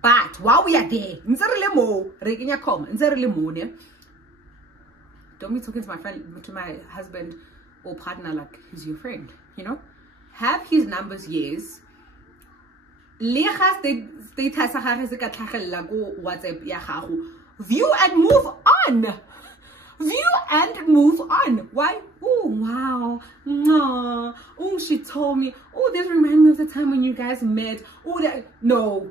But while we are there, don't be talking to my friend, to my husband or partner like he's your friend, you know. Have his numbers, yes. View and move on. View and move on. Why? Oh wow. No. Oh, she told me. Oh, this reminds me of the time when you guys met. Oh, that. No.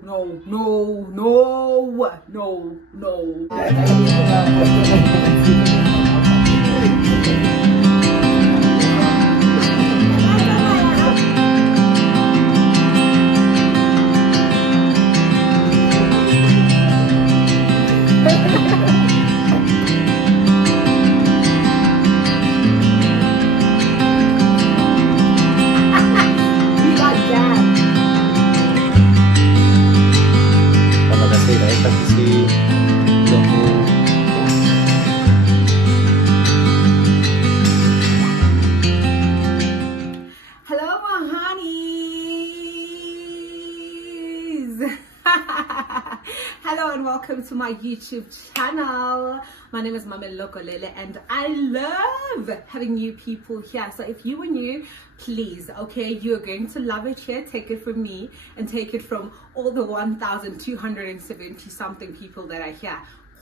Hello and welcome to my YouTube channel. My name is Mame Lokolele and I love having new people here. So if you are new, please, okay, you're going to love it here. Take it from me and take it from all the 1,270 something people that are here.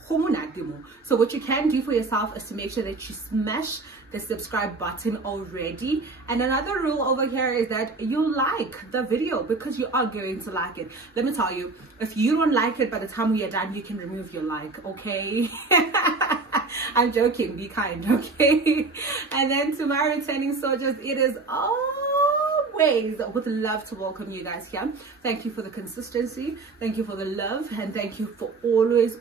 So what you can do for yourself is to make sure that you smash the subscribe button already. And another rule over here is that you like the video because you are going to like it. Let me tell you, if you don't like it by the time we are done, you can remove your like, okay? I'm joking, be kind, okay? And then to my returning soldiers, it is always with love to welcome you guys here. Thank you for the consistency, thank you for the love, and thank you for always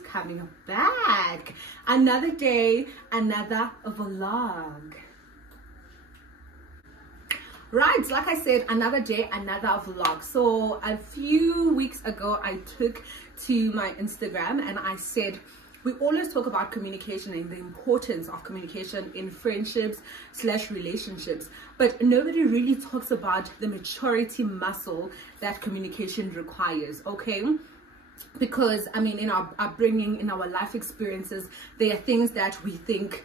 coming back. Another day, another vlog. Right, like I said, another day, another vlog. So a few weeks ago I took to my Instagram and I said, we always talk about communication and the importance of communication in friendships/relationships, but nobody really talks about the maturity muscle that communication requires, okay? Because I mean, in our upbringing, in our life experiences, there are things that we think,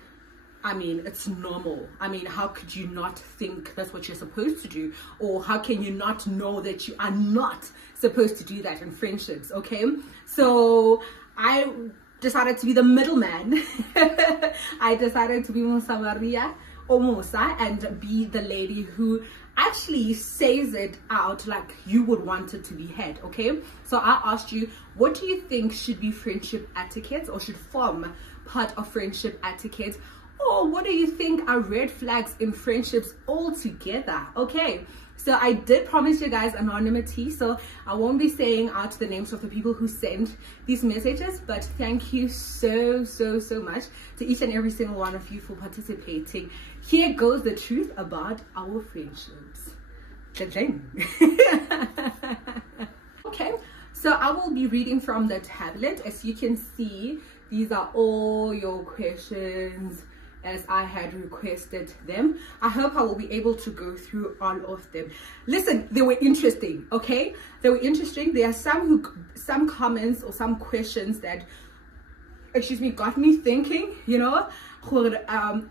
I mean, it's normal. I mean, how could you not think that's what you're supposed to do? Or how can you not know that you are not supposed to do that in friendships, okay? So I decided to be the middleman. I decided to be Musa Maria or Musa and be the lady who actually says it out like you would want it to be heard, okay? So I asked you, what do you think should be friendship etiquette or should form part of friendship etiquette? Or what do you think are red flags in friendships altogether, okay? So I did promise you guys anonymity, so I won't be saying out the names of the people who sent these messages, but thank you so much to each and every single one of you for participating. Here goes the truth about our friendships. Okay, so I will be reading from the tablet. As you can see, these are all your questions as I had requested them. I hope I will be able to go through all of them. Listen, they were interesting, okay? They were interesting. There are some comments or some questions that, excuse me, got me thinking, you know?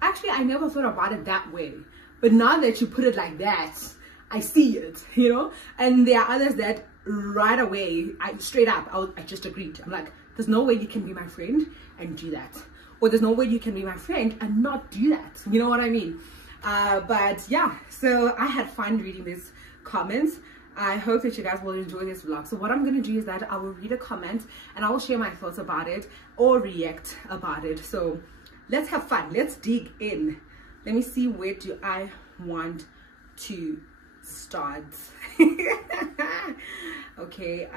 Actually, I never thought about it that way. But now that you put it like that, I see it, you know? And there are others that right away, I just agreed. I'm like, there's no way you can be my friend and do that. Or there's no way you can be my friend and not do that. You know what I mean? But yeah, so I had fun reading these comments. I hope that you guys will enjoy this vlog. So what I'm going to do is that I will read a comment and I will share my thoughts about it or react about it. So let's have fun. Let's dig in. Let me see, where do I want to start? Okay,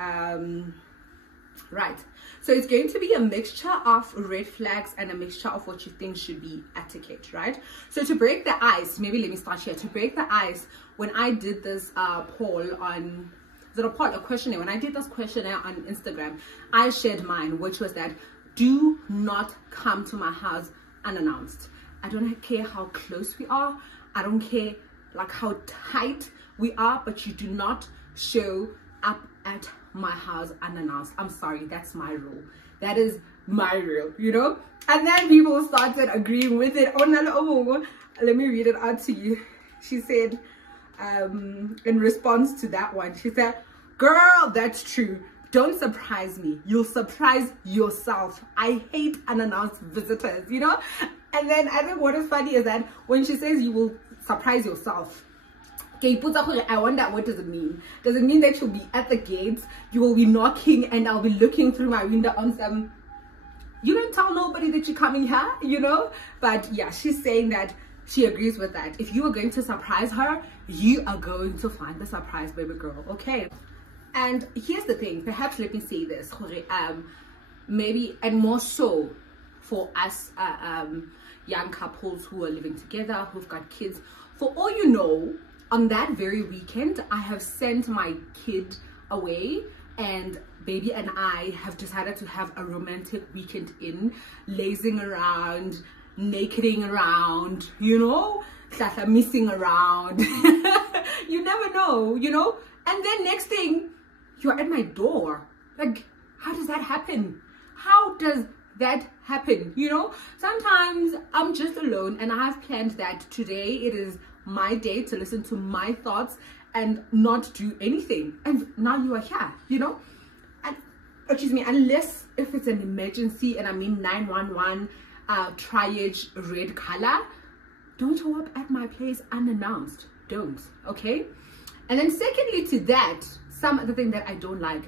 right, so it's going to be a mixture of red flags and a mixture of what you think should be etiquette, right? So to break the ice, maybe let me start here. To break the ice, when I did this poll on, is it a poll, a questionnaire? When I did this questionnaire on Instagram, I shared mine, which was that do not come to my house unannounced. I don't care how close we are. I don't care like how tight we are, but you do not show up at my house unannounced. I'm sorry, that's my rule. That is my rule, you know. And then people started agreeing with it. Oh, let me read it out to you. She said, in response to that one, she said, girl, that's true. Don't surprise me. You'll surprise yourself. I hate unannounced visitors, you know. And then I think what is funny is that when she says you will surprise yourself, okay, I wonder what does it mean? Does it mean that you'll be at the gates, you will be knocking, and I'll be looking through my window on some, you don't tell nobody that you're coming here, you know? But yeah, she's saying that she agrees with that. If you are going to surprise her, you are going to find the surprise, baby girl, okay? And here's the thing, perhaps let me say this, maybe, and more so for us young couples who are living together, who've got kids, for all you know, on that very weekend, I have sent my kid away, and baby and I have decided to have a romantic weekend lazing around, nakeding around, you know, missing around. You never know, you know. And then next thing, you're at my door. Like, how does that happen? How does that happen? You know, sometimes I'm just alone and I have planned that today it is my day to listen to my thoughts and not do anything, and now you are here, you know. And excuse me, unless if it's an emergency and I mean 911 triage red color, don't show up at my place unannounced. Don't, okay? And then secondly to that, some other thing that I don't like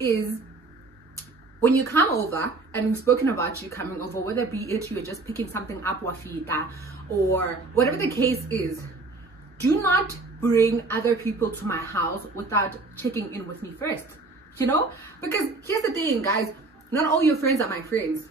is when you come over, and we've spoken about you coming over, whether be it you're just picking something up wafita or whatever the case is, do not bring other people to my house without checking in with me first, you know? Because here's the thing, guys, not all your friends are my friends.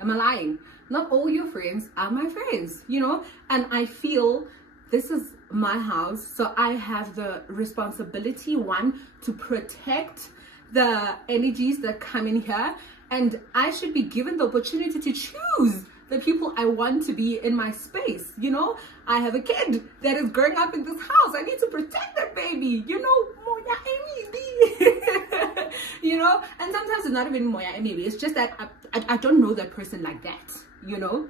Am I lying? Not all your friends are my friends, you know? And I feel this is my house, so I have the responsibility, one, to protect the energies that come in here, and I should be given the opportunity to choose the people I want to be in my space, you know? I have a kid that is growing up in this house. I need to protect that baby, you know? Moya Amy, you know? And sometimes it's not even Moya Amy, it's just that I don't know that person like that, you know?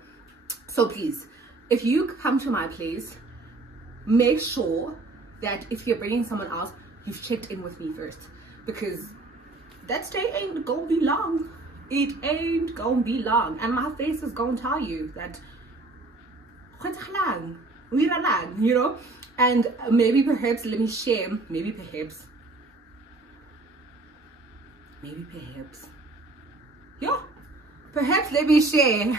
So please, if you come to my place, make sure that if you're bringing someone else, you've checked in with me first, because that stay ain't gonna be long. It ain't gonna be long, and my face is gonna tell you that you know. And maybe perhaps let me share, maybe perhaps yeah, perhaps let me share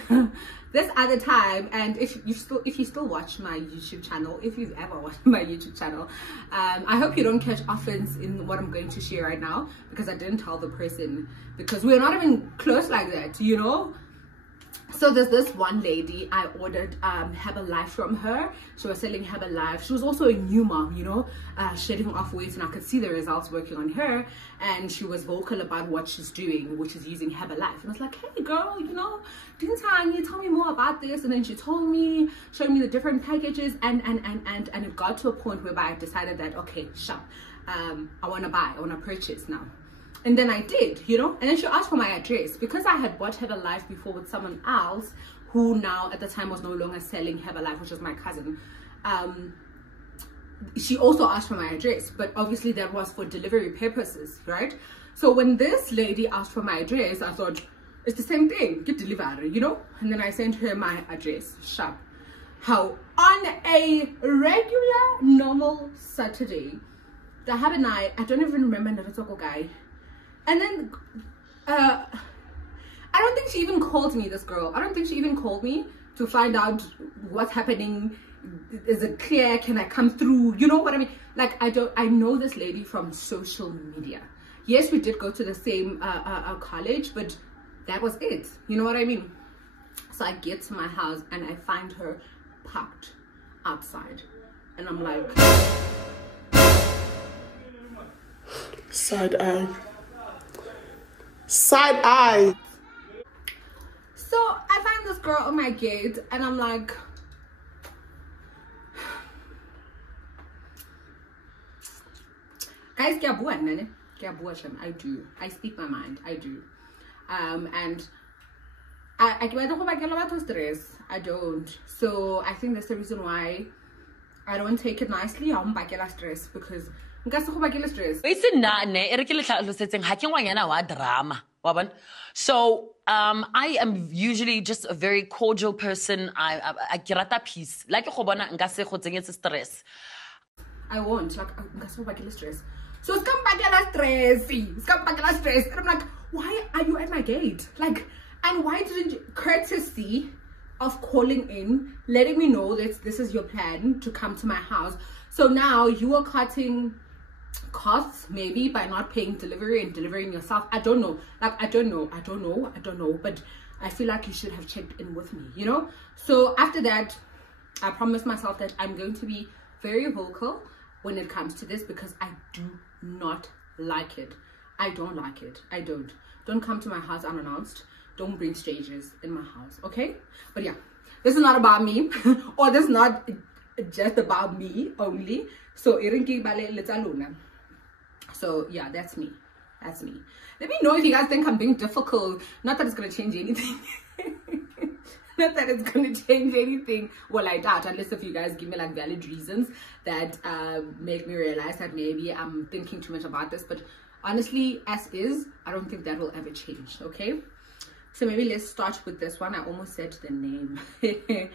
this other time. And if you still watch my YouTube channel, if you've ever watched my YouTube channel, I hope you don't catch offense in what I'm going to share right now, because I didn't tell the person, because we're not even close like that, you know. So there's this one lady, I ordered Herbalife from her. She was selling Herbalife. She was also a new mom, you know, shedding off weight, and I could see the results working on her. And she was vocal about what she's doing, which is using Herbalife. And I was like, hey girl, you know, didn't you tell me more about this? And then she told me, showed me the different packages, and it got to a point whereby I decided that, okay, sure, I want to purchase now. And then I did, you know. And then she asked for my address, because I had bought Herbalife before with someone else who now at the time was no longer selling Herbalife, which was my cousin. She also asked for my address, but obviously that was for delivery purposes, right? So when this lady asked for my address, I thought it's the same thing, get delivery, you know. And then I sent her my address, sharp. How on a regular normal Saturday, the habit night, I don't even remember the guy. And then I don't think she even called me, this girl. I don't think she even called me to find out what's happening. Is it clear? Can I come through? You know what I mean? Like, I know this lady from social media. Yes, we did go to the same college, but that was it. You know what I mean? So I get to my house and I find her parked outside. And I'm like, side eye. Side eye. So I find this girl on my gate and I'm like, guys, I do. I speak my mind. I do. And I don't. So I think that's the reason why I don't take it nicely. I'm stress because so I am usually just a very cordial person. I kirata peace. Like stress. I won't stress. So it's come back stress. And I'm like, why are you at my gate? Like, and why didn't you, courtesy of calling in, letting me know that this is your plan to come to my house. So now you are cutting costs maybe by not paying delivery and delivering yourself. I don't know. Like, I don't know. But I feel like you should have checked in with me, you know? So after that, I promised myself that I'm going to be very vocal when it comes to this because I do not like it. I don't like it. I don't. Don't come to my house unannounced. Don't bring strangers in my house, okay? But yeah, this is not about me, or this is not just about me only. So yeah, that's me. That's me. Let me know if you guys think I'm being difficult. Not that it's gonna change anything. Not that it's gonna change anything. Well, I doubt, unless if you guys give me like valid reasons that make me realize that maybe I'm thinking too much about this. But honestly, as is, I don't think that will ever change, okay? So maybe let's start with this one. I almost said the name. It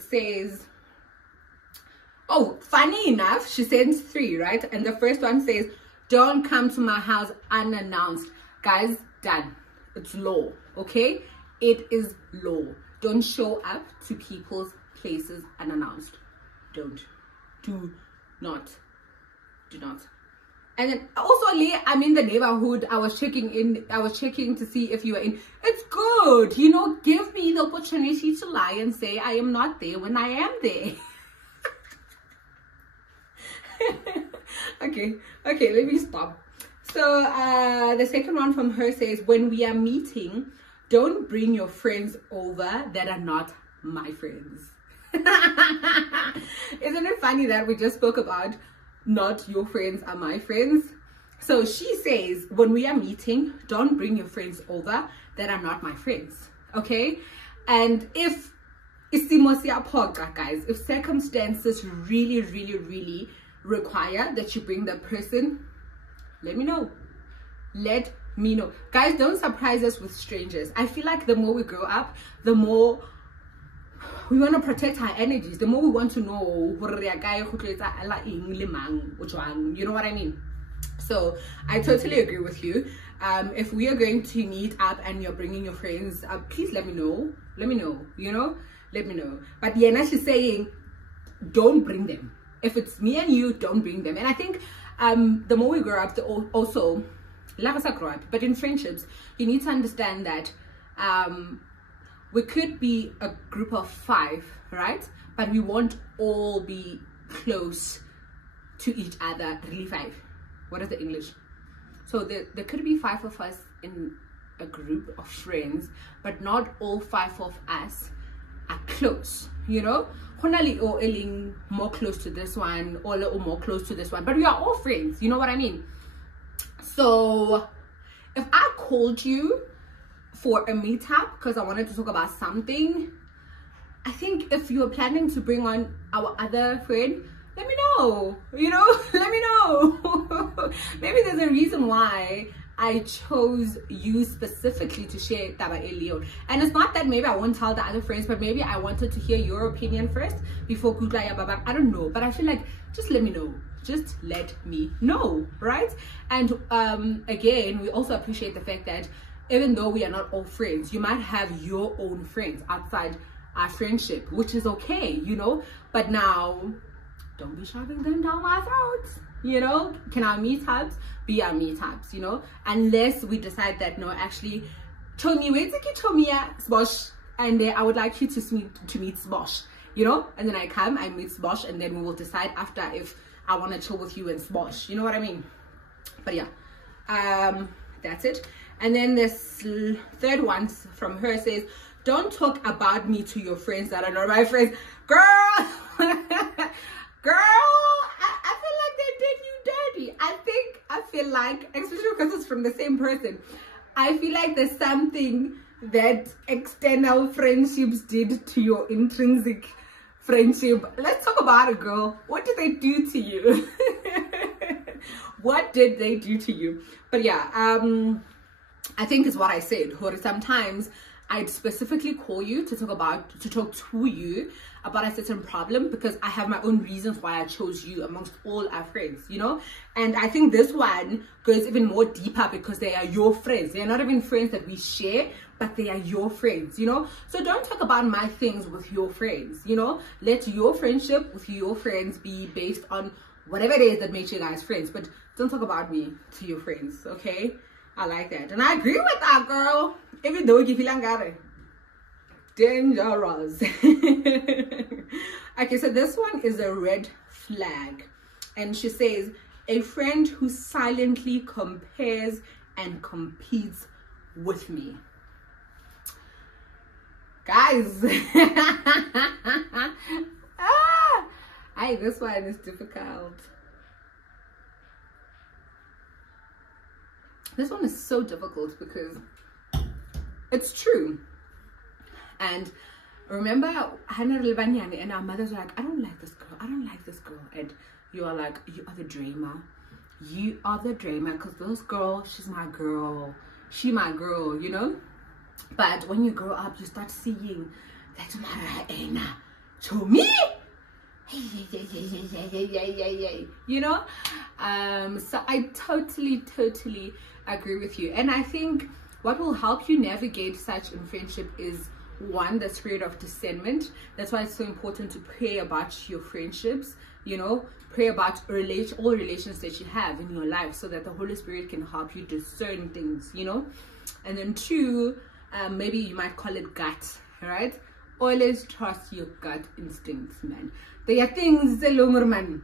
says, oh, funny enough, she sends 3, right? And the first one says, don't come to my house unannounced. Guys, done. It's law, okay? It is law. Don't show up to people's places unannounced. Don't. Do not. Do not. And then also, I'm in the neighborhood. I was checking to see if you were in. It's good, you know, give me the opportunity to lie and say I am not there when I am there. okay, let me stop. So the second one from her says, when we are meeting, don't bring your friends over that are not my friends. Isn't it funny that we just spoke about not your friends are my friends? So she says, when we are meeting, don't bring your friends over that are not my friends, okay? And if guys, if circumstances really require that you bring the person, let me know. Let me know. Guys, don't surprise us with strangers. I feel like the more we grow up, the more we want to protect our energies, the more we want to know, you know what I mean? So I totally agree with you. If we are going to meet up and you're bringing your friends, please let me know, you know, let me know. But Yena, she's saying, don't bring them. If it's me and you, don't bring them. And I think the more we grow up, also, but in friendships, you need to understand that we could be a group of 5, right? But we won't all be close to each other. Really 5. What is the English? So there could be 5 of us in a group of friends, but not all 5 of us are close, you know? More close to this one, or more close to this one, but we are all friends, you know what I mean? So if I called you for a meetup because I wanted to talk about something, I think if you're planning to bring on our other friend, let me know, you know, let me know. Maybe there's a reason why I chose you specifically to share Taba Leon. And it's not that maybe I won't tell the other friends, but maybe I wanted to hear your opinion first before Kutlaya Baba. I don't know, but I feel like just let me know. Just let me know, right? And again, we also appreciate the fact that even though we are not all friends, you might have your own friends outside our friendship, which is okay, you know. But now, don't be shoving them down my throats, you know. Can our meetups be our meetups, you know? Unless we decide that, no, actually, Tomia, Sbosh, and I would like you to meet Sbosh, you know. And then I come, I meet Sbosh, and then we will decide after if I want to chill with you and Sbosh, you know what I mean? But yeah, that's it. And then this third one from her says, don't talk about me to your friends that are not my friends. Girl, girl, I feel like they did you dirty. I feel like, especially because it's from the same person, I feel like there's something that external friendships did to your intrinsic friendship. Let's talk about it, girl. What did they do to you? What did they do to you? But yeah, I think it's what I said. Sometimes I'd specifically call you to talk to you about a certain problem because I have my own reasons why I chose you amongst all our friends, you know. And I think this one goes even more deeper because they are your friends. They are not even friends that we share, but they are your friends, you know. So don't talk about my things with your friends, you know. Let your friendship with your friends be based on whatever it is that makes you guys friends, but don't talk about me to your friends, okay? I like that. And I agree with that, girl. Even though you feel like dangerous. Okay, so this one is a red flag. And she says, a friend who silently compares and competes with me. Guys. This one is difficult. This one is so difficult because it's true. And remember, Hannah Libanyani and our mothers were like, I don't like this girl. I don't like this girl. And you are like, you are the dreamer. You are the dreamer because this girl, she's my girl. She my girl, you know? But when you grow up, you start seeing that Mara to me. You know? So I totally agree with you. And I think what will help you navigate such in friendship is, one, the spirit of discernment. That's why it's so important to pray about your friendships, you know, pray about all relations that you have in your life so that the Holy Spirit can help you discern things, you know. And then two, maybe you might call it gut, right? Always trust your gut instincts, man. There are things man.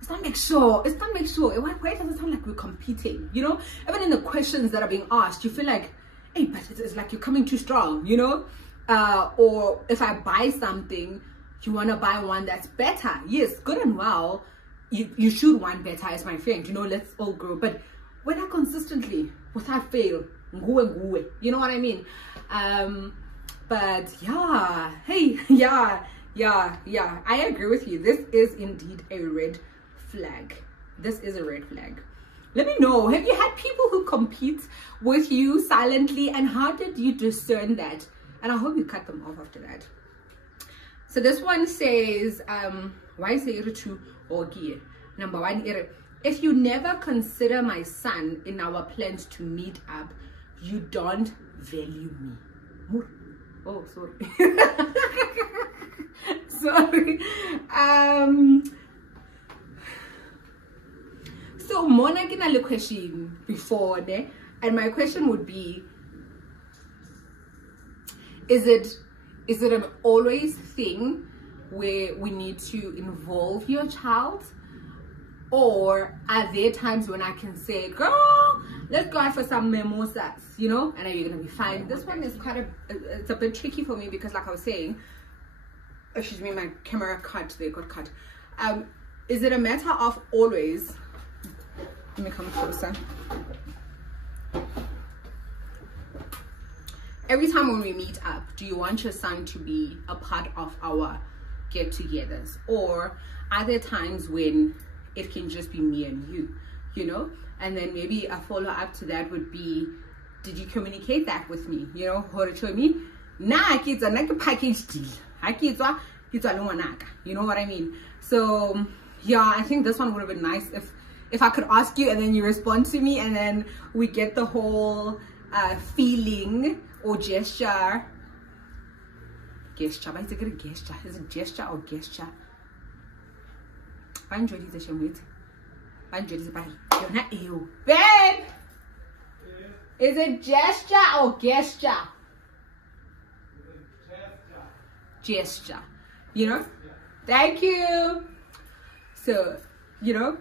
It's not make sure. Why does it sound like we're competing? You know, even in the questions that are being asked, you feel like, hey, but it's like you're coming too strong, you know? Or if I buy something, you want to buy one that's better. Yes, good and well. You should want better as my friend, you know, let's all grow. But whether consistently, without fail, you know what I mean? But yeah, hey, yeah, I agree with you. This is indeed a red flag. This is a red flag. Let me know, have you had people who compete with you silently, and how did you discern that? And I hope you cut them off after that. So this one says, why say to Ogie? Number one, if you never consider my son in our plans to meet up, you don't value me. Oh, sorry. Sorry. So Mona gina le question before ne, and my question would be, is it an always thing where we need to involve your child, or are there times when I can say, girl, let's go out for some mimosas, you know, and are you gonna be fine? This one is it's a bit tricky for me because, like I was saying, excuse me, my camera got cut. Is it a matter of always, let me come closer, every time when we meet up, do you want your son to be a part of our get-togethers, or are there times when it can just be me and you know? And then maybe a follow-up to that would be, did you communicate that with me? You know, me, nah, kids are like a package deal. You know what I mean? So yeah, I think this one would have been nice if I could ask you and then you respond to me, and then we get the whole feeling or gesture. Why is it a gesture? Is it gesture or gesture? Babe, is it gesture or gesture? Gesture, you know? Thank you. So, you know,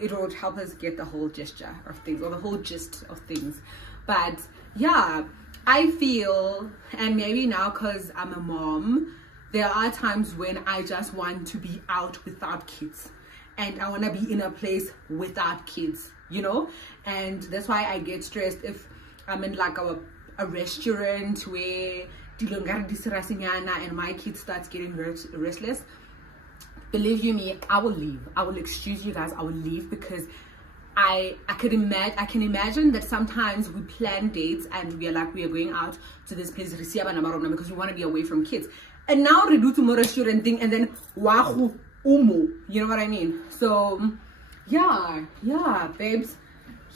it would help us get the whole gesture of things, or the whole gist of things. But yeah, I feel, and maybe now because I'm a mom, there are times when I just want to be out without kids. and I want to be in a place without kids, you know. And that's why I get stressed if I'm in like a restaurant where and my kid starts getting restless. Believe you me, I will leave. I will excuse you guys. I will leave, because I can imagine that sometimes we plan dates and we are like, we are going out to this place because we want to be away from kids, and now we do tomorrow restaurant thing, and then wahu umu, you know what I mean? So yeah, babes,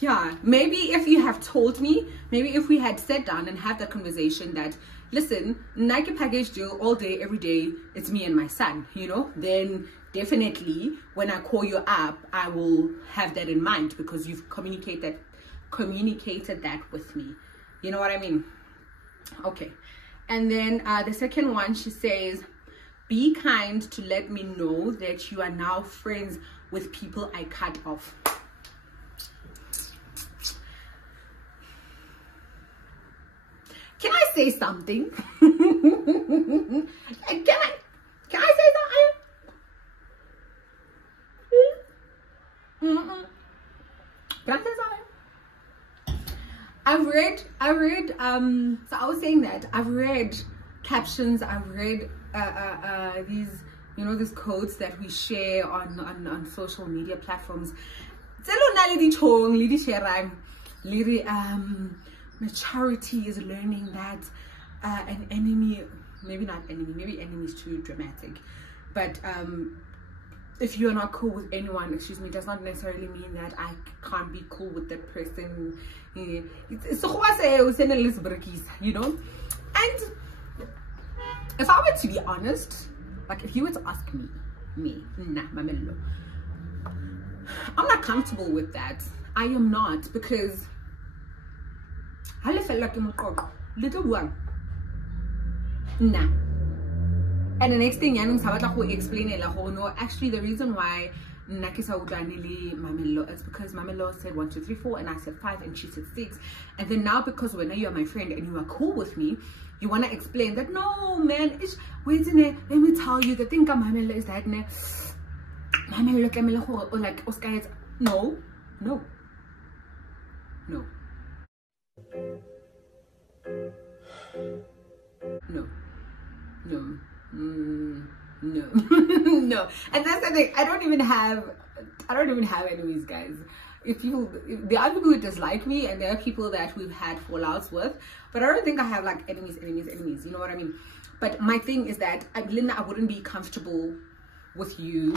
yeah, maybe if you have told me, maybe if we had sat down and had that conversation that, listen, Nike package deal all day, every day, it's me and my son, you know, then definitely when I call you up, I will have that in mind, because you've communicated that with me. You know what I mean? Okay. And then the second one, she says, be kind to let me know that you are now friends with people I cut off. Can I say something? Can I say something? Can I say something? I've read so I was saying that I've read captions, I've read these, you know, these codes that we share on social media platforms. Maturity is learning that an enemy, maybe not enemy, maybe enemy is too dramatic, but if you are not cool with anyone, excuse me, does not necessarily mean that I can't be cool with that person. It's you know. And if I were to be honest, like if you were to ask me, nah, Mamello, I'm not comfortable with that. I am not, because I felt like little one. Nah. And the next thing, explain it. No, actually, the reason why it's because Mamello said 1, 2, 3, 4, and I said 5, and she said 6. And then now, because when you are my friend and you are cool with me, you want to explain that, no, man, wait a minute, let me tell you, the thing Mamello is that Mamello, or like Oscar is no. No. And that's the thing, I don't even have enemies, guys. There are people who dislike me, and there are people that we've had fallouts with, but I don't think I have like enemies, you know what I mean? But my thing is that Linda, I wouldn't be comfortable with you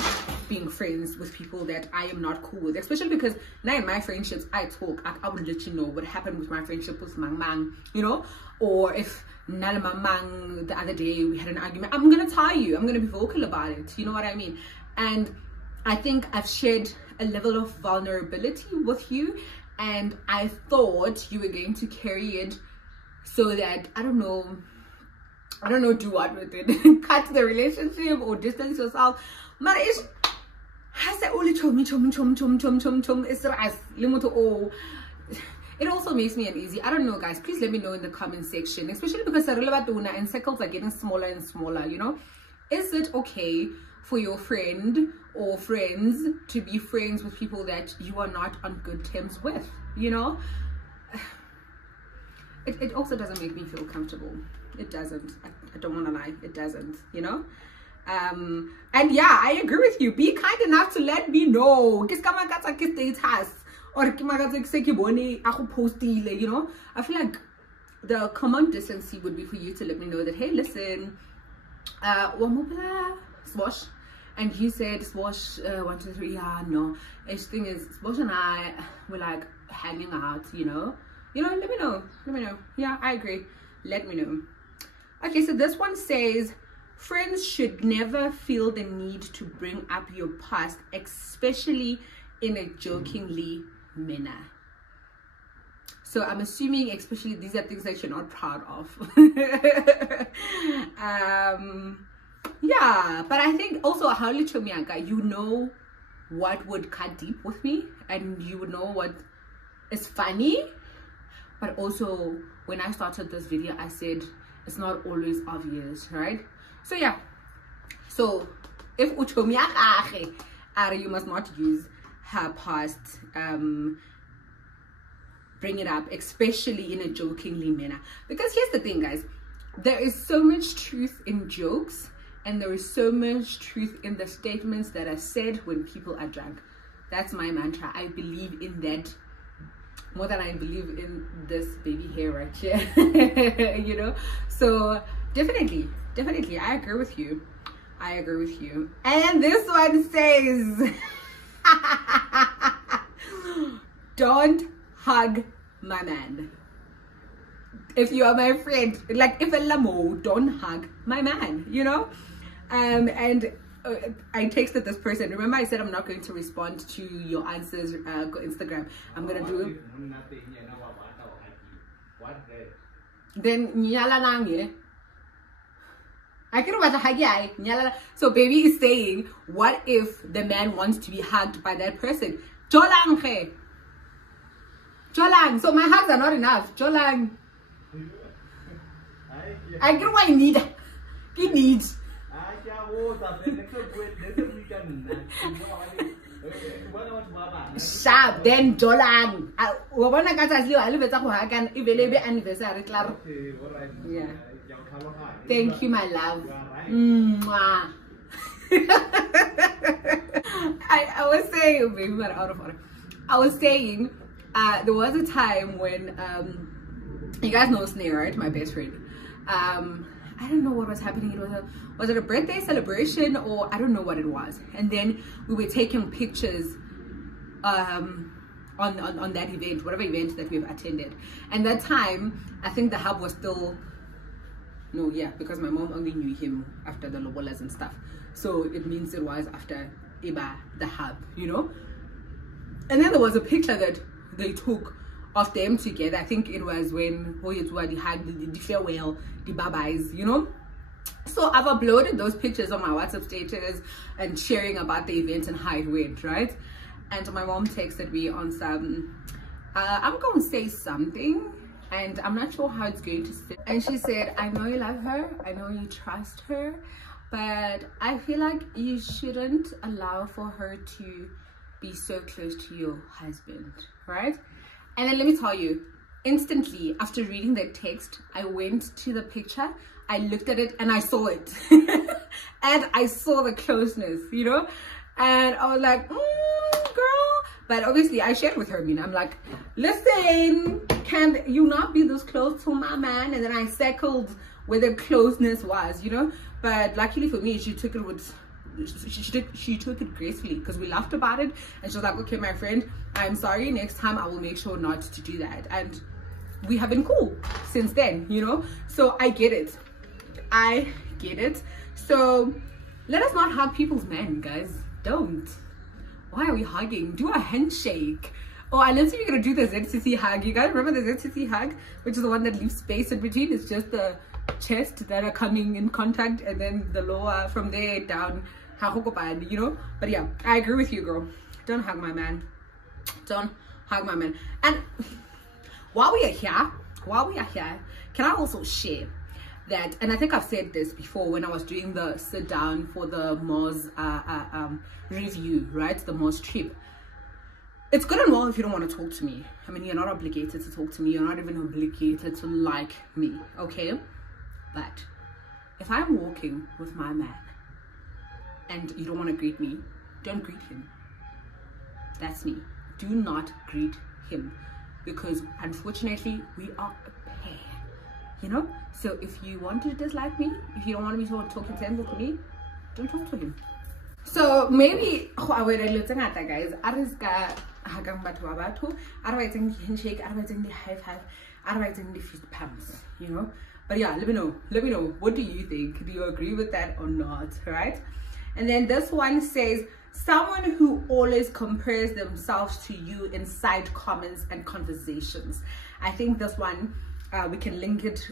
being friends with people that I am not cool with, especially because now in my friendships I talk. I would let you know what happened with my friendship with Mang, you know, or if Nalama Mang the other day we had an argument, I'm gonna tell you, I'm gonna be vocal about it, you know what I mean? And I think I've shared a level of vulnerability with you, and I thought you were going to carry it so that I don't know, do what with it, cut the relationship or distance yourself. But it's it also makes me uneasy. I don't know, guys, please let me know in the comment section, especially because and circles are getting smaller and smaller, you know. Is it okay for your friend or friends to be friends with people that you are not on good terms with, you know? It also doesn't make me feel comfortable. It doesn't. I don't want to lie. It doesn't, you know? And yeah, I agree with you. Be kind enough to let me know. Or you know? I feel like the common decency would be for you to let me know that, hey, listen, Swosh. And you said Swosh 1, 2, 3. Yeah, no. The thing is, Swosh and I were like hanging out, you know? Let me know. Yeah, I agree. Let me know. Okay, so this one says, friends should never feel the need to bring up your past, especially in a jokingly manner. So I'm assuming especially these are things that you're not proud of. Yeah, but I think also Hauli Chomiaka, you know what would cut deep with me, and you would know what is funny. But also, when I started this video, I said it's not always obvious, right? So yeah. So if you must not use her past, bring it up, especially in a jokingly manner. Because here's the thing, guys, there is so much truth in jokes, and there is so much truth in the statements that are said when people are drunk. That's my mantra. I believe in that more than I believe in this baby hair right here. You know, so definitely I agree with you. And this one says don't hug my man. If you are my friend, like if a lamo, don't hug my man, you know. And I texted this person. Remember I said I'm not going to respond to your answers Instagram. I'm gonna do then nyala. I can watch. So baby is saying, what if the man wants to be hugged by that person? Jolang. So my hugs are not enough. Jolang. I get what I need. He needs. Sharp, then Jolang. Yeah. Thank you, my love. Mwah. I was saying, baby, we're out of order. I was saying, there was a time when, you guys know Snare, right? My best friend. I don't know what was happening. Was it a birthday celebration, or I don't know what it was. And then we were taking pictures on that event, whatever event that we've attended. And that time, I think the hub was still, no, yeah, because my mom only knew him after the lobolas and stuff. So it means it was after Iba, the hub, you know. And then there was a picture that they took of them together. I think it was when Hoyetwa had the farewell, the bye-byes, you know. So I've uploaded those pictures on my WhatsApp status and sharing about the event and how it went, right? And my mom texted me on some, I'm going to say something, and I'm not sure how it's going to sit. And she said, I know you love her, I know you trust her, but I feel like you shouldn't allow for her to be so close to your husband, right? And then let me tell you, instantly after reading that text, I went to the picture, I looked at it, and I saw it. And I saw the closeness, you know. And I was like, girl. But obviously I shared with her, I'm like, listen, can you not be this close to my man? And then I circled where the closeness was, you know. But luckily for me, she took it with, she took it gracefully, because we laughed about it, and she was like, okay, my friend, I'm sorry, next time I will make sure not to do that. And we have been cool since then, you know. So I get it. So let us not hug people's men, guys. Don't. Why are we hugging? Do a handshake. Oh, unless you're gonna do the ZCC hug. You guys remember the ZCC hug, which is the one that leaves space in between? It's just the chest that are coming in contact, and then the lower from there down, you know. But yeah, I agree with you, girl. Don't hug my man. Don't hug my man. And while we are here, can I also share that, and I think I've said this before when I was doing the sit down for the Moz review, right? The Moz trip. It's good and well if you don't want to talk to me. I mean, you're not obligated to talk to me. You're not even obligated to like me, okay? But if I'm walking with my man and you don't want to greet me, don't greet him. That's me. Do not greet him, because unfortunately we are a pair, you know. So if you want to dislike me, if you don't want me to talk sense with me, don't talk to him. So maybe guys, handshake, high five, fist pumps, you know. But yeah, let me know, what do you think? Do you agree with that or not, right? And then this one says, someone who always compares themselves to you in side comments and conversations. I think this one, we can link it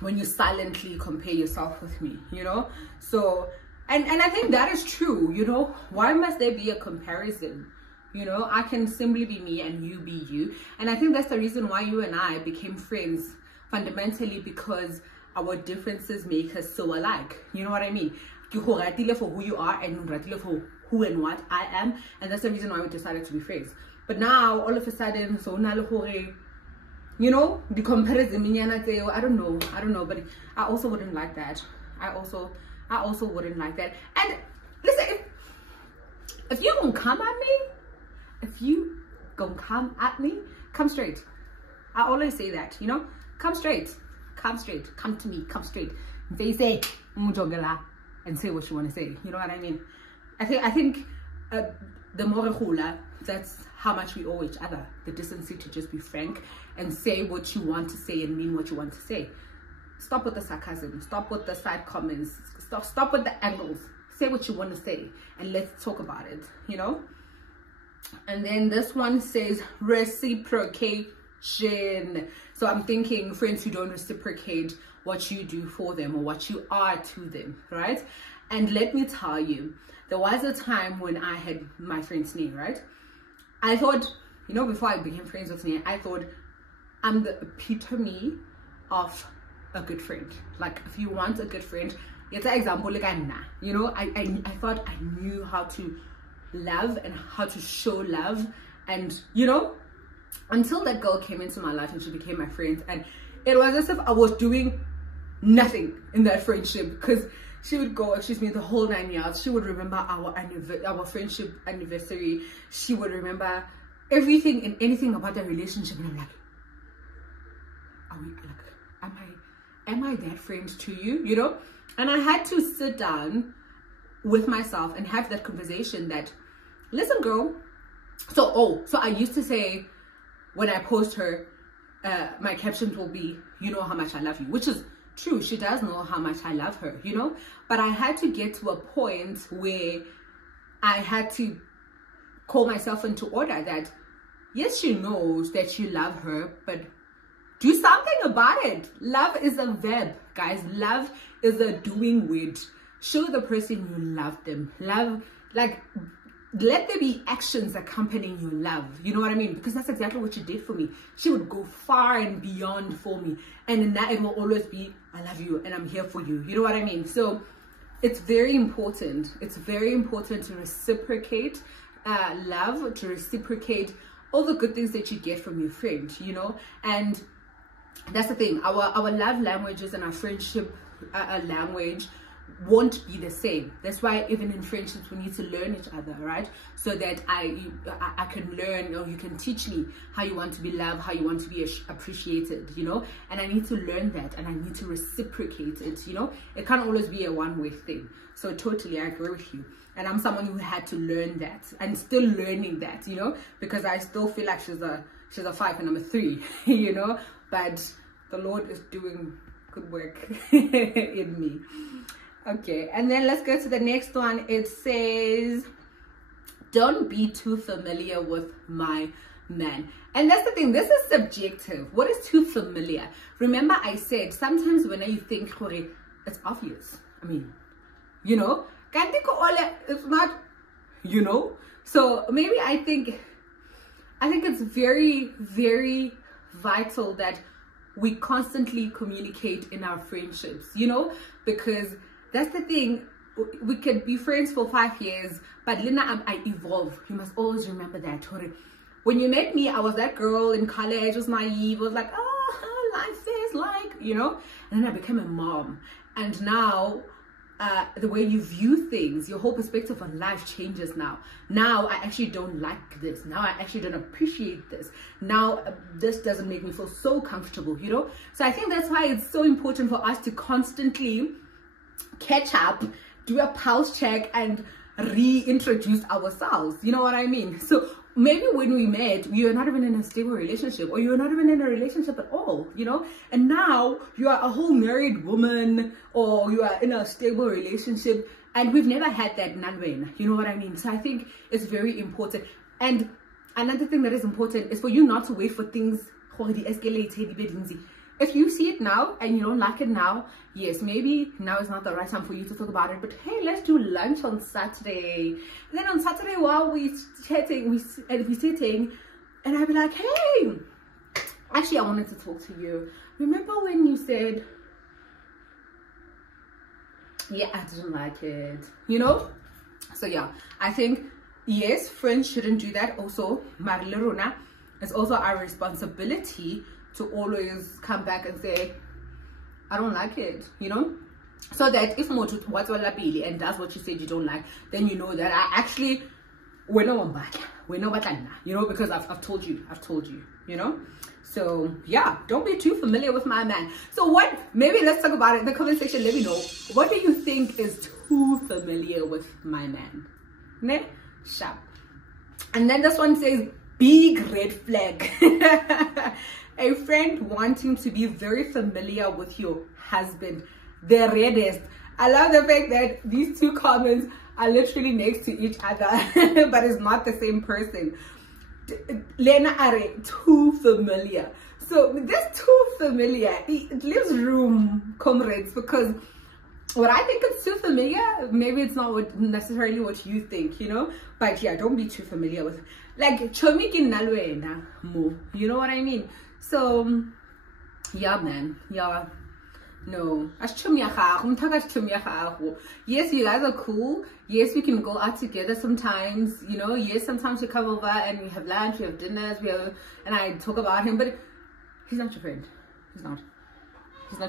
when you silently compare yourself with me, you know. So and I think that is true, you know. Why must there be a comparison? You know, I can simply be me and you be you. And I think that's the reason why you and I became friends, fundamentally because our differences make us so alike. You know what I mean? for who you are and for who and what I am, and that's the reason why we decided to be friends. But now all of a sudden, so you know, the comparison, I don't know, but I also wouldn't like that. I also wouldn't like that. And listen, if you gonna come at me, come straight. I always say that, you know, come straight, come to me, come straight. They say and say what you want to say. You know what I mean? I think the more that's how much we owe each other, the decency to just be frank and say what you want to say and mean what you want to say. Stop with the sarcasm, stop with the side comments, stop with the angles. Say what you want to say and let's talk about it, you know. And then this one says reciprocation. So I'm thinking friends who don't reciprocate what you do for them or what you are to them, right? And let me tell you, there was a time when I had my friend Sneh, right? I thought, you know, before I became friends with Sneh, I thought I'm the epitome of a good friend. Like, if you want a good friend, it's an example like you know, I thought I knew how to love and how to show love, and you know, until that girl came into my life and she became my friend, and it was as if I was doing nothing in that friendship, because she would go, excuse me, the whole 9 yards. She would remember our friendship anniversary. She would remember everything and anything about the relationship, and I'm like, am I that friend to you, you know? And I had to sit down with myself and have that conversation that, listen girl, so I used to say, when I post her, my captions will be, you know how much I love you, which is true. She does know how much I love her, you know, but I had to get to a point where I had to call myself into order that, yes, she knows that you love her, but do something about it. Love is a verb, guys. Love is a doing word. Show the person you love them. Love, like, let there be actions accompanying your love. You know what I mean? Because that's exactly what she did for me. She would go far and beyond for me. And in that, it will always be, I love you and I'm here for you. You know what I mean? So it's very important. It's very important to reciprocate love, to reciprocate all the good things that you get from your friend, you know? And that's the thing. Our love languages and our friendship language won't be the same. That's why even in friendships we need to learn each other, right? So that I can learn, or you can teach me how you want to be loved, how you want to be appreciated, you know. And I need to learn that, and I need to reciprocate it, you know. It can't always be a one-way thing. So totally, I agree with you. And I'm someone who had to learn that, and still learning that, you know, because I still feel like she's a 5 and I'm a 3, you know. But the Lord is doing good work in me. Okay, and then let's go to the next one. It says, don't be too familiar with my man. And that's the thing, this is subjective. What is too familiar? Remember I said, sometimes when you think, it's obvious. I mean, you know, it's not, you know. So maybe I think it's very, very vital that we constantly communicate in our friendships, you know, because that's the thing. We can be friends for 5 years, but Lina, I evolve. You must always remember that. When you met me, I was that girl in college, was naive, was like, oh, life is like, you know, and then I became a mom. And now, the way you view things, your whole perspective on life changes now. Now I actually don't like this. Now I actually don't appreciate this. Now this doesn't make me feel so comfortable, you know. So I think that's why it's so important for us to constantly catch up, do a pulse check, and reintroduce ourselves. You know what I mean? So maybe when we met, you were not even in a stable relationship, or you were not even in a relationship at all, you know, and now you are a whole married woman, or you are in a stable relationship, and we've never had that nanwen, you know what I mean? So I think it's very important. And another thing that is important is for you not to wait for things to escalate. If you see it now and you don't like it now, yes, maybe now is not the right time for you to talk about it, but hey, let's do lunch on Saturday. And then on Saturday, while we're chatting, we're sitting, and I'll be like, hey, actually, I wanted to talk to you. Remember when you said, yeah, I didn't like it, you know. So yeah, I think yes, friends shouldn't do that. Also, Mariluna, it's also our responsibility to always come back and say, I don't like it, you know, so that if Motu what's and that's what you said you don't like, then you know that I actually we're not back, you know, because I've told you, you know. So yeah, don't be too familiar with my man. So what, maybe let's talk about it in the comment section. Let me know, what do you think is too familiar with my man? Ne? Sharp. And then this one says, big red flag. A friend wanting to be very familiar with your husband, the reddest. I love the fact that these two comments are literally next to each other, but it's not the same person. Lena are too familiar. So this too familiar, it leaves room, comrades, because what I think is too familiar, maybe it's not necessarily what you think, you know. But yeah, don't be too familiar with, like, chomi ki nalwena mo, you know what I mean? So yeah, man, yeah, no. Yes, you guys are cool. Yes, we can go out together sometimes, you know. Yes, sometimes you come over and we have lunch, we have dinners, and I talk about him, but he's not your friend. He's not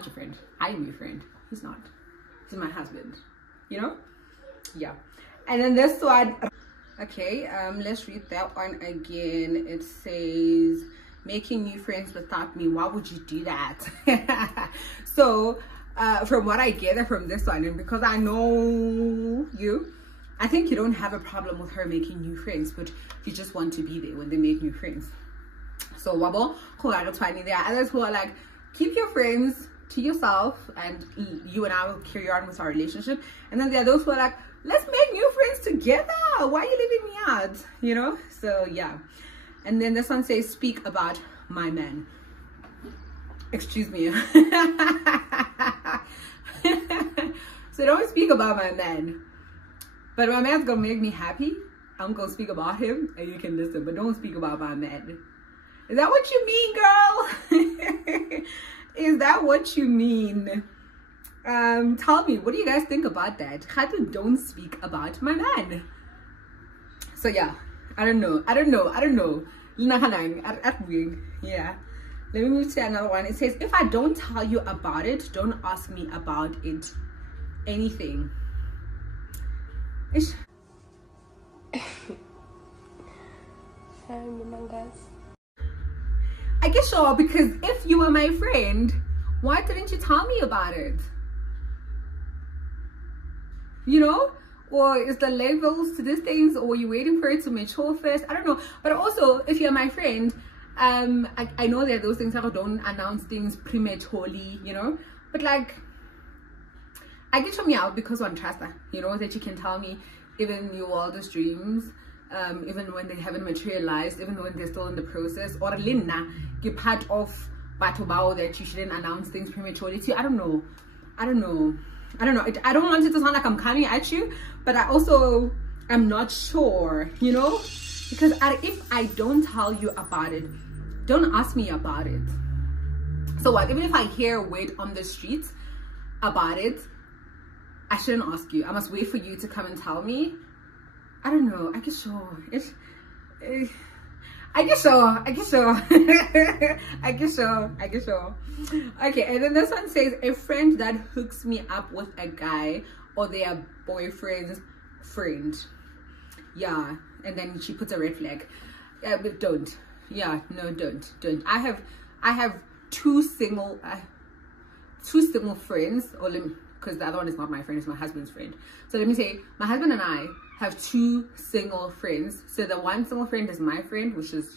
your friend. I am your friend. He's not. He's my husband, you know. Yeah. And then this one, okay, let's read that one again. It says, making new friends without me, why would you do that? So from what I gather from this one, and because I know you, I think you don't have a problem with her making new friends, but you just want to be there when they make new friends. So wabo, there are others who are like, keep your friends to yourself and you and I will carry on with our relationship. And then there are those who are like, let's make new friends together, why are you leaving me out, you know? So yeah. And then this one says, speak about my man. Excuse me. So don't speak about my man, but my man's gonna make me happy. I'm gonna speak about him and you can listen, but don't speak about my man. Is that what you mean, girl? Is that what you mean? Tell me, what do you guys think about that? Khatu, don't speak about my man. So yeah, I don't know. Yeah. Let me move to another one. It says, if I don't tell you about it, don't ask me about it. Anything. I guess so, because if you were my friend, why didn't you tell me about it? You know? Or is the levels to these things, or you waiting for it to mature first? I don't know. But also, if you're my friend, I know that those things don't announce things prematurely, you know. But like, I get from you out because one trust her, you know, that you can tell me even your wildest dreams, even when they haven't materialized, even when they're still in the process. Or Linna, get part of Batobao that you shouldn't announce things prematurely to. I don't know. I don't want it to sound like I'm coming at you, but I also am not sure, you know, because if I don't tell you about it, don't ask me about it. So what, even if I hear a word on the streets about it, I shouldn't ask you. I must wait for you to come and tell me. I don't know. I guess so. I guess so. Okay, and then this one says, a friend that hooks me up with a guy or their boyfriend's friend. Yeah, and then she puts a red flag. But don't. Yeah, no, don't. I have two single friends, or because the other one is not my friend, it's my husband's friend. So let me say, my husband and I have two single friends. So the one single friend is my friend, which is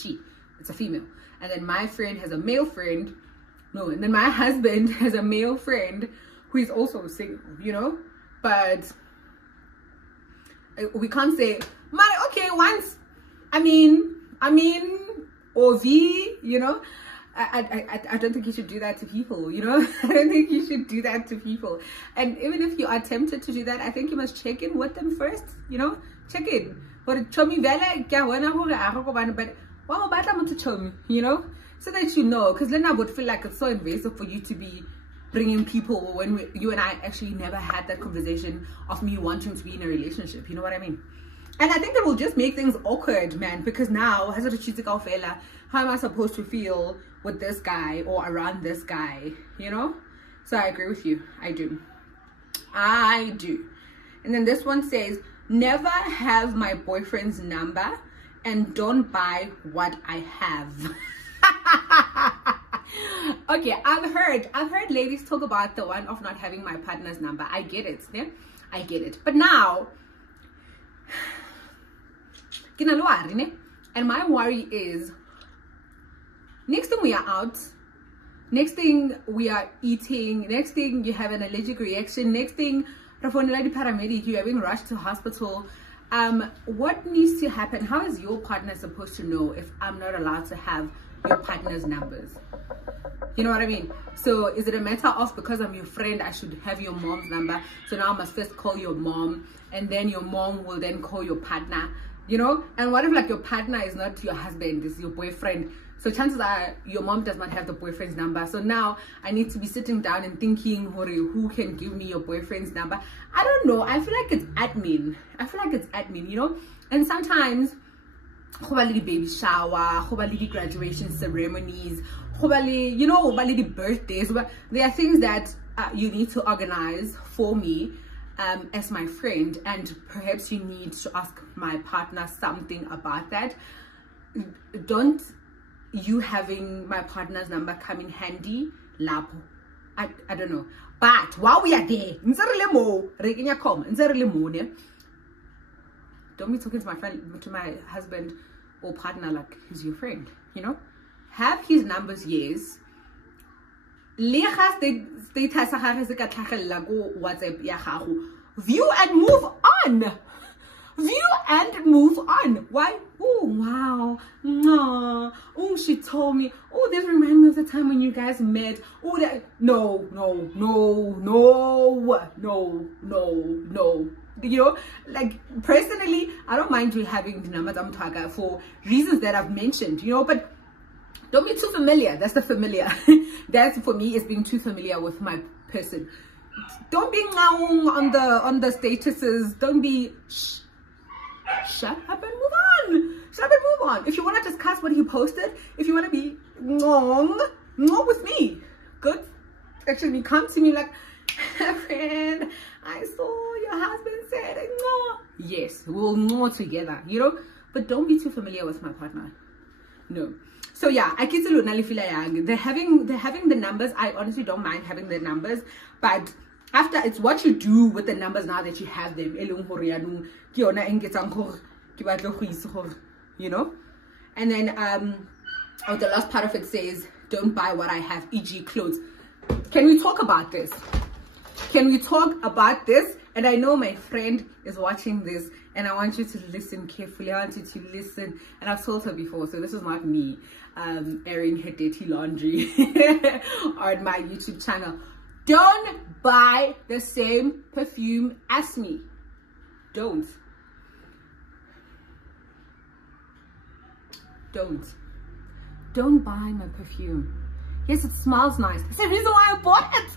she, it's a female. And then my friend has a male friend. No, and then my husband has a male friend who is also single, you know. But we can't say, okay, once, I mean, or V, you know. I don't think you should do that to people, you know. I don't think you should do that to people. And even if you are tempted to do that, I think you must check in with them first, you know. Check in. But you know, so that you know, because then I would feel like it's so invasive for you to be bring in people when you and I actually never had that conversation of me wanting to be in a relationship. You know what I mean? And I think it will just make things awkward, man, because now, how am I supposed to feel with this guy or around this guy, you know? So I agree with you. I do. And then this one says, never have my boyfriend's number and don't buy what I have. Okay, I've heard ladies talk about the one of not having my partner's number. I get it, yeah? I get it. But now, and my worry is, next thing we are out, next thing we are eating, next thing you have an allergic reaction, next thing you're being rushed to hospital. What needs to happen? How is your partner supposed to know if I'm not allowed to have your partner's numbers? You know what I mean? So is it a matter of, because I'm your friend, I should have your mom's number, so now I must first call your mom, and then your mom will then call your partner, you know? And what if like your partner is not your husband, it's your boyfriend? So chances are your mom does not have the boyfriend's number. So now I need to be sitting down and thinking, who can give me your boyfriend's number? I don't know. I feel like it's admin. You know? And sometimes, baby shower, graduation ceremonies, you know, birthdays. There are things that you need to organize for me as my friend. And perhaps you need to ask my partner something about that. Don't you having my partner's number come in handy, lapo. I don't know. But while we are there, don't be talking to my husband or partner like he's your friend, you know? Have his numbers, yes. View and move on. Why? Oh, wow. No. Oh, she told me. Oh, this reminds me of the time when you guys met. Oh, that. No. You know, like, personally, I don't mind you having the numbers I'm talking for reasons that I've mentioned, you know, but don't be too familiar. That's the familiar. That's, for me, is being too familiar with my person. Don't be on the statuses. Don't be... Shut up and move on. If you want to discuss what he posted, if you want to be no with me, good. Actually, come to me like, friend, I saw your husband said no. Yes, we'll know together, you know. But don't be too familiar with my partner. No. So yeah, I kiss they're having the numbers. I honestly don't mind having the numbers, but after, it's what you do with the numbers now that you have them, you know. And then the last part of it says, don't buy what I have, e.g. clothes. Can we talk about this? And I know my friend is watching this, and I want you to listen carefully. I want you to listen. And I've told her before, so this is not me airing her dirty laundry on my YouTube channel. Don't buy the same perfume as me. Don't buy my perfume. Yes, it smells nice. That's the reason why I bought it.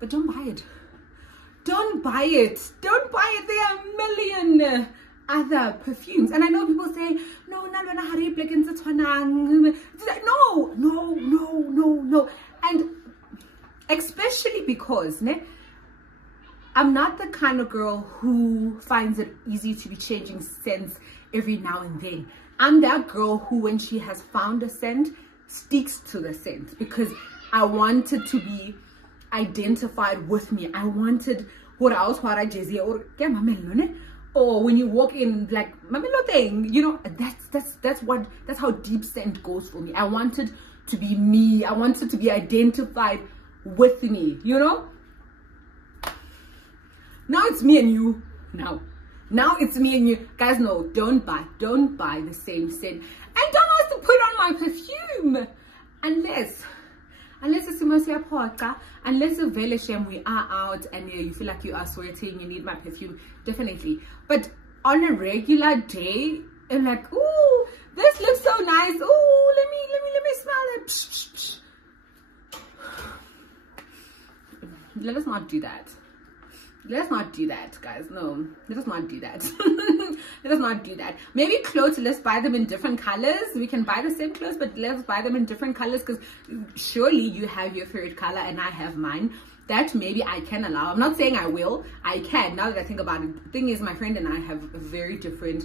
But don't buy it. There are a million other perfumes, and I know people say no, and especially because I'm not the kind of girl who finds it easy to be changing scents every now and then. I'm that girl who, when she has found a scent, sticks to the scent, because I wanted to be identified with me. I wanted or when you walk in, like, mamelo thing, you know, that's how deep scent goes for me. I wanted to be me. I wanted to be identified with me, you know. Now it's me and you. Now it's me and you. Guys, no, don't buy the same scent, and don't ask to put on my perfume unless it's unless a veleshem we are out and you feel like you are sweating, you need my perfume, definitely. But on a regular day, I'm like, ooh, this looks so nice. Ooh, let me me smell it. Psh, psh, psh. Let us not do that. Let's not do that, guys. No, let us not do that. Let us not do that. Maybe clothes, let's buy them in different colors. We can buy the same clothes, but let's buy them in different colors, because surely you have your favorite color and I have mine. That maybe I can allow. I'm not saying I will. I can, now that I think about it. The thing is, my friend and I have a very different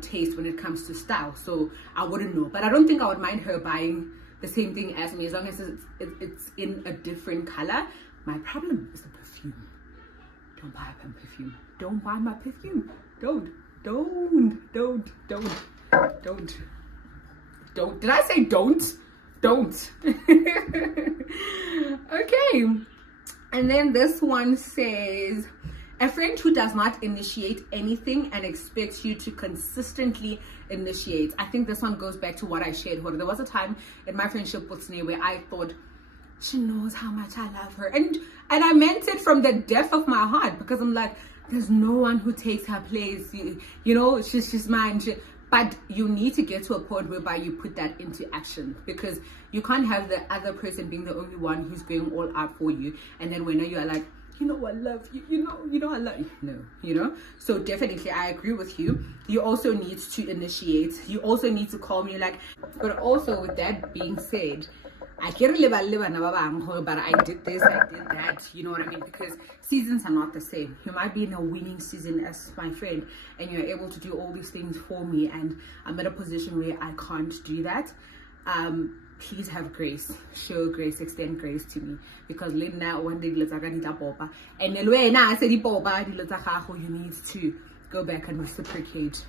taste when it comes to style, so I wouldn't know. But I don't think I would mind her buying the same thing as me, as long as it's in a different color. My problem is the perfume. Don't buy a perfume. Don't buy my perfume. Don't. Did I say don't? Don't. Okay. And then this one says, a friend who does not initiate anything and expects you to consistently initiate. I think this one goes back to what I shared. There was a time in my friendship with Sneh where I thought, she knows how much I love her, and I meant it from the depth of my heart, because I'm like, there's no one who takes her place, you know, she's mine. But you need to get to a point whereby you put that into action, because you can't have the other person being the only one who's going all out for you, and then when you are like, you know, I love you, you know I love you. No, you know. So definitely I agree with you. You also need to initiate. You also need to call me, like, but also with that being said, I can't live but I did this, I did that, you know what I mean? Because seasons are not the same. You might be in a winning season as my friend, and you're able to do all these things for me, and I'm in a position where I can't do that. Please have grace, show grace, extend grace to me, because Linda one day and you need to go back and reciprocate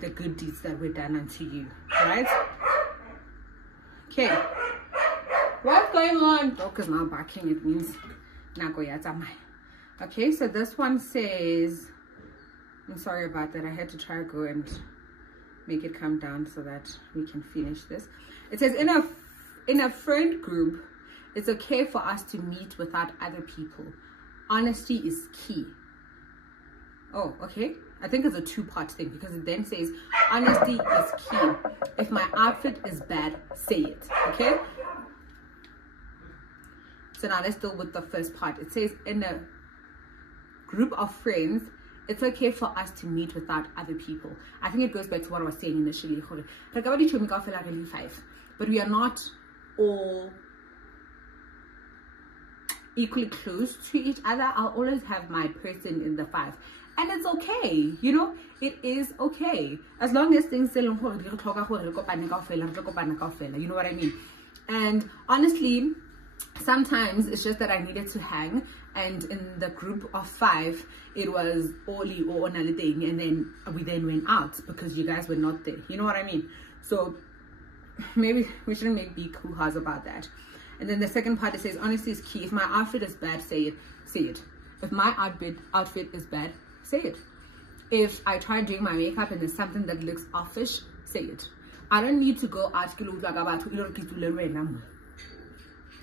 the good deeds that were done unto you, right? Okay. What's going on? Dog is now barking. It means okay, so this one says, I'm sorry about that. I had to try to go and make it come down so that we can finish this. It says, in a friend group, it's okay for us to meet without other people. Honesty is key. Oh, okay. I think it's a two-part thing, because it then says, honesty is key. If my outfit is bad, say it. Okay? So now let's deal with the first part. It says, in a group of friends, it's okay for us to meet without other people. I think it goes back to what I was saying initially. But we are not all equally close to each other. I'll always have my person in the 5. And it's okay, you know, it is okay. As long as things, you know what I mean? And honestly, sometimes it's just that I needed to hang, and in the group of 5 it was Oli or Onalithing, and then we went out because you guys were not there, you know what I mean? So maybe we shouldn't make big hoo-has about that. And then the second part, it says, honesty is key. If my outfit is bad, say it. If my outfit is bad, say it. If I try doing my makeup and there's something that looks offish, say it. I don't need to go ask you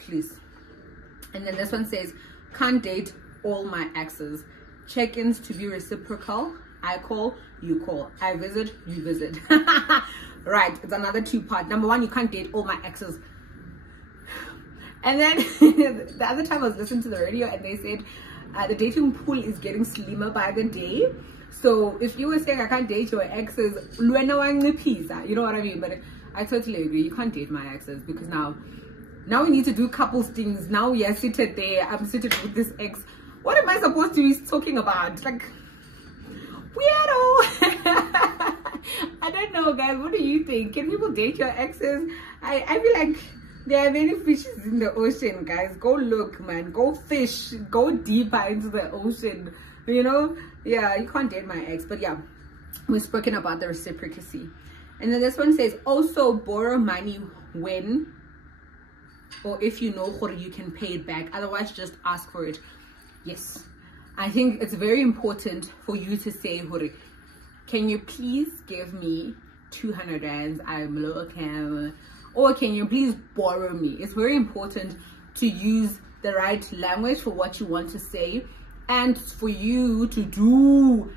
please. And then this one says, can't date all my exes. Check-ins to be reciprocal. I call, you call. I visit, you visit. Right, it's another 2-part. Number 1, you can't date all my exes. And then the other time I was listening to the radio, and they said the dating pool is getting slimmer by the day. So if you were saying I can't date your exes, you know what I mean? But I totally agree. You can't date my exes, because now we need to do couples things. Now we are seated there. I'm seated with this ex. What am I supposed to be talking about? Like, weirdo. I don't know, guys. What do you think? Can people date your exes? I feel like there are many fishes in the ocean, guys. Go look, man. Go fish. Go deeper into the ocean. You know? Yeah, you can't date my ex. But yeah, we've spoken about the reciprocity. And then this one says, also borrow money when or if you know you can pay it back. Otherwise, just ask for it. Yes. I think it's very important for you to say, can you please give me 200 rands? I'm looking. Or can you please borrow me? It's very important to use the right language for what you want to say, and for you to do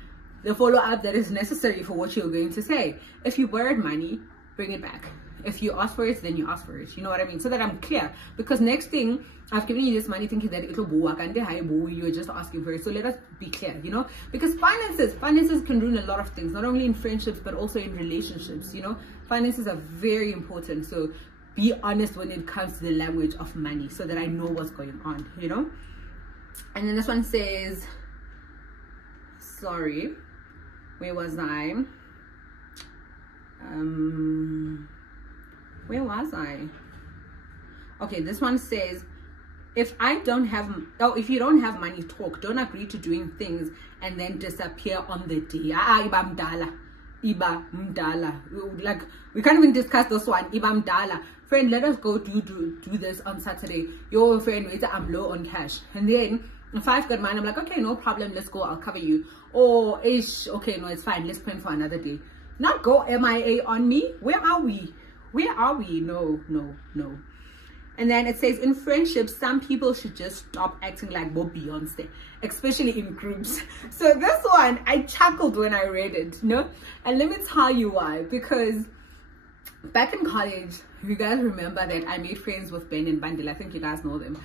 the follow-up that is necessary for what you're going to say. If you borrowed money, bring it back. If you ask for it, then you ask for it. You know what I mean? So that I'm clear. Because next thing, I've given you this money thinking that it'll work, and you're just asking for it. So let us be clear, you know? Because finances can ruin a lot of things, not only in friendships, but also in relationships, you know? Finances are very important. So be honest when it comes to the language of money, so that I know what's going on, you know? And then this one says, sorry, where was I? Where was I? Okay, this one says, if you don't have money, talk. Don't agree to doing things and then disappear on the day. Iba mdala. Like, we can't even discuss this one. Iba mdala. Friend, let us go do this on Saturday. Your friend, wait, I'm low on cash. And then if I've got mine, I'm like, okay, no problem, let's go, I'll cover you. Or ish, okay, no, it's fine, let's plan for another day. Not go MIA on me. Where are we? No. And then it says, in friendships, some people should just stop acting like Bob Beyonce, especially in groups. So this one, I chuckled when I read it, you know? And let me tell you why. Because back in college, you guys remember that I made friends with Ben and Bandil. I think you guys know them.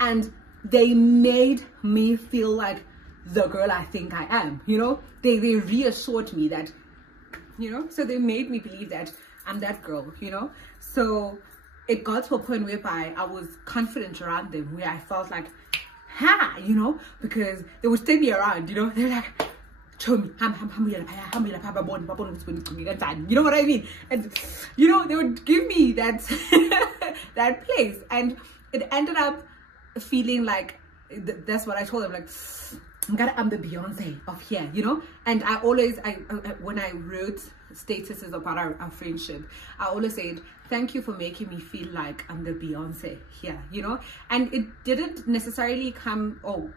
And they made me feel like the girl I think I am, you know? They reassured me that, you know? So they made me believe that I'm that girl, you know? So it got to a point whereby I was confident around them, where I felt like, ha, you know, because they would stay me around, you know, they're like, you know what I mean? And, you know, they would give me that, that place, and it ended up feeling like, that's what I told them, like, I'm the Beyonce of here, you know? And I always, when I wrote statuses about our friendship, I always said, thank you for making me feel like I'm the Beyonce here, you know? And it didn't necessarily come or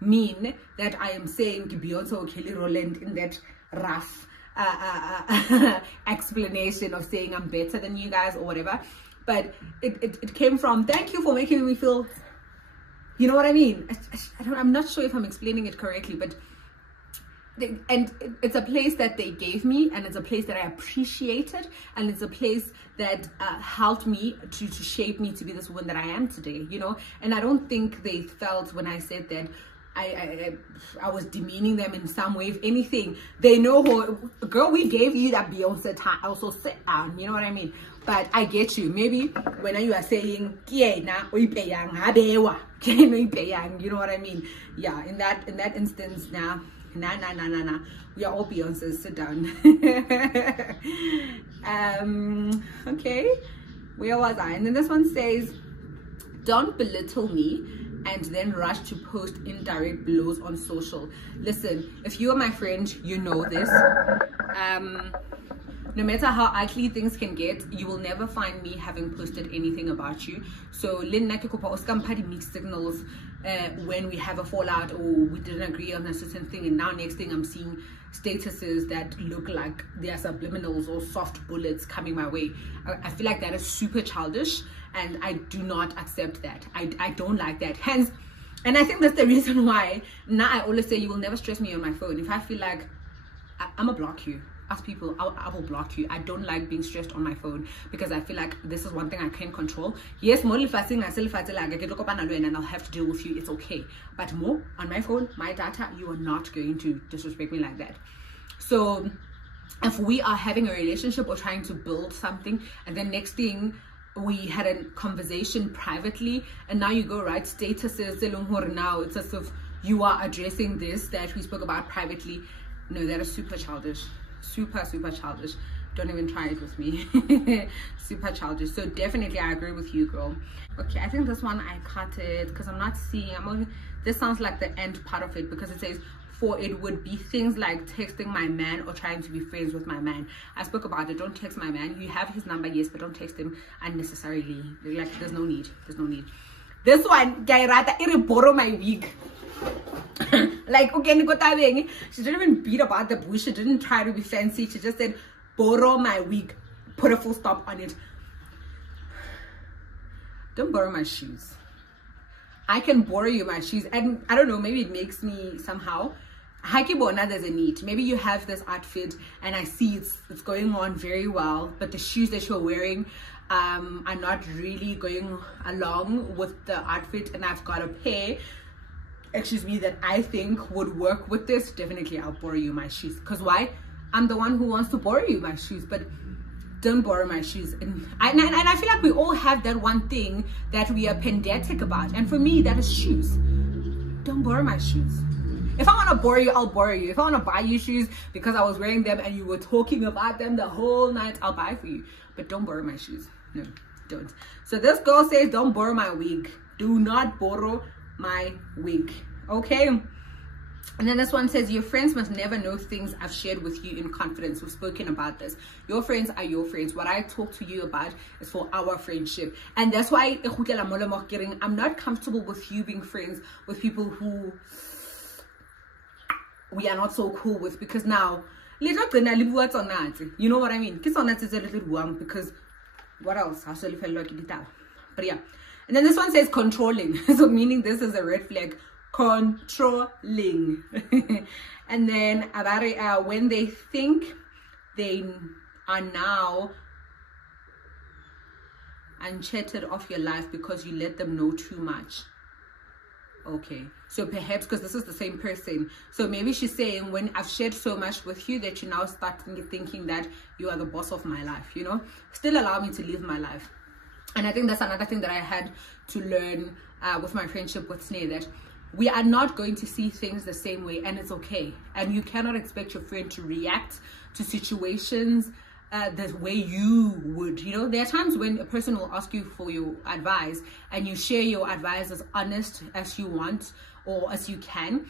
mean that I am saying Beyonce or Kelly Rowland in that rough explanation of saying I'm better than you guys or whatever. But it came from, thank you for making me feel, you know what I mean? I'm not sure if I'm explaining it correctly, but it's a place that they gave me, and it's a place that I appreciated, and it's a place that helped me to shape me to be this woman that I am today, you know? And I don't think they felt when I said that I was demeaning them in some way. If anything, they know who, girl, we gave you that Beyonce time, also sit down, you know what I mean? But I get you. Maybe when you are saying, you know what I mean? Yeah, in that instance, nah, we are all Beyonces, sit down. Okay, where was I? And then this one says, don't belittle me and then rush to post indirect blows on social. Listen, if you are my friend, you know this. No matter how ugly things can get, you will never find me having posted anything about you. So mixed signals when we have a fallout or we didn't agree on a certain thing, and now next thing I'm seeing statuses that look like they are subliminals or soft bullets coming my way. I feel like that is super childish, and I do not accept that. I don't like that. Hence, and I think that's the reason why now I always say you will never stress me on my phone. If I feel like I'm gonna block you. Ask people, I will block you. I don't like being stressed on my phone because I feel like this is one thing I can control. Yes, more and I'll have to deal with you. It's okay. But more on my phone, my data, you are not going to disrespect me like that. So if we are having a relationship or trying to build something, and then next thing we had a conversation privately, and now you go write statuses, now it's as if you are addressing this that we spoke about privately. No, that is super childish. Super childish. Don't even try it with me. Super childish. So definitely I agree with you, girl. Okay, I think this one I cut it because I'm not seeing, this sounds like the end part of it, because it says, for it would be things like texting my man or trying to be friends with my man. I spoke about it. Don't text my man. You have his number, yes, but don't text him unnecessarily. Like, there's no need. This one, guy, rather borrow my wig. Like, okay, she didn't even beat about the bush. She didn't try to be fancy. She just said, borrow my wig. Put a full stop on it. Don't borrow my shoes. I can borrow you my shoes, and I don't know, maybe it makes me somehow Hakibona, there's a need. Maybe you have this outfit and I see it's going on very well, but the shoes that you're wearing are not really going along with the outfit, and I've got a pair, excuse me, that I think would work with this. Definitely I'll borrow you my shoes. Because why? I'm the one who wants to borrow you my shoes, but don't borrow my shoes. And I feel like we all have that one thing that we are pedantic about, and for me that is shoes. Don't borrow my shoes. If I want to borrow you, I'll borrow you. If I want to buy you shoes because I was wearing them and you were talking about them the whole night, I'll buy for you. But don't borrow my shoes. No, don't. So this girl says, don't borrow my wig. Do not borrow my wig. Okay? And then this one says, your friends must never know things I've shared with you in confidence. We've spoken about this. Your friends are your friends. What I talk to you about is for our friendship. And that's why I'm not comfortable with you being friends with people who we are not so cool with, because now you know what I mean. Because what else? But yeah. And then this one says controlling. So meaning this is a red flag. Controlling. And then about when they think they are now unchatted off your life because you let them know too much. Okay, so perhaps because this is the same person, so maybe she's saying, when I've shared so much with you that you now start thinking that you are the boss of my life, you know, still allow me to live my life. And I think that's another thing that I had to learn with my friendship with Sneh, that we are not going to see things the same way, and it's okay. And you cannot expect your friend to react to situations the way you would. You know, there are times when a person will ask you for your advice and you share your advice as honest as you want or as you can,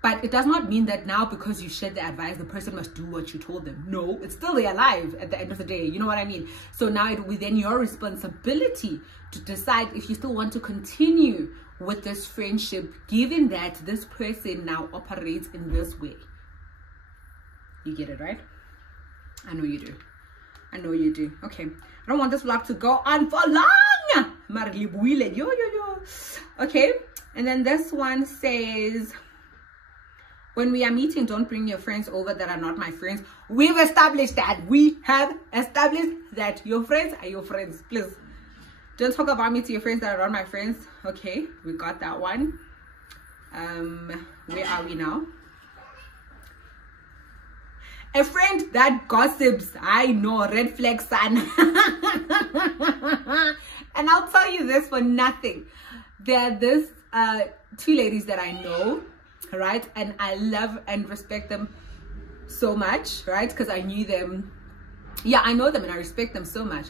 but it does not mean that now because you shared the advice the person must do what you told them. No, it's still their life at the end of the day. You know what I mean? So now it will then your responsibility to decide if you still want to continue with this friendship, given that this person now operates in this way. You get it, right? I know you do. I know you do. Okay, I don't want this vlog to go on for long. Okay, and then this one says, when we are meeting, don't bring your friends over that are not my friends. We've established that. We have established that your friends are your friends. Please don't talk about me to your friends that are not my friends. Okay, we got that one. Where are we now? A friend that gossips. I know, red flag son. And I'll tell you this for nothing. There are this two ladies that I know, right? And I love and respect them so much, right? Because I knew them. Yeah, I know them and I respect them so much.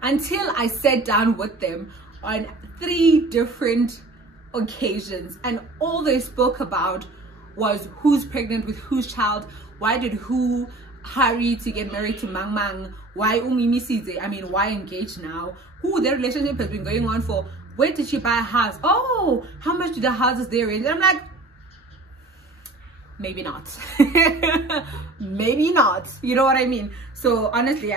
Until I sat down with them on 3 different occasions, and all they spoke about was who's pregnant with whose child, why did who hurry to get married to Mang Mang, why Umimi, I mean, why engage now, who their relationship has been going on for, where did she buy a house, oh, how much do the houses there in? And I'm like, maybe not. Maybe not, you know what I mean? So honestly,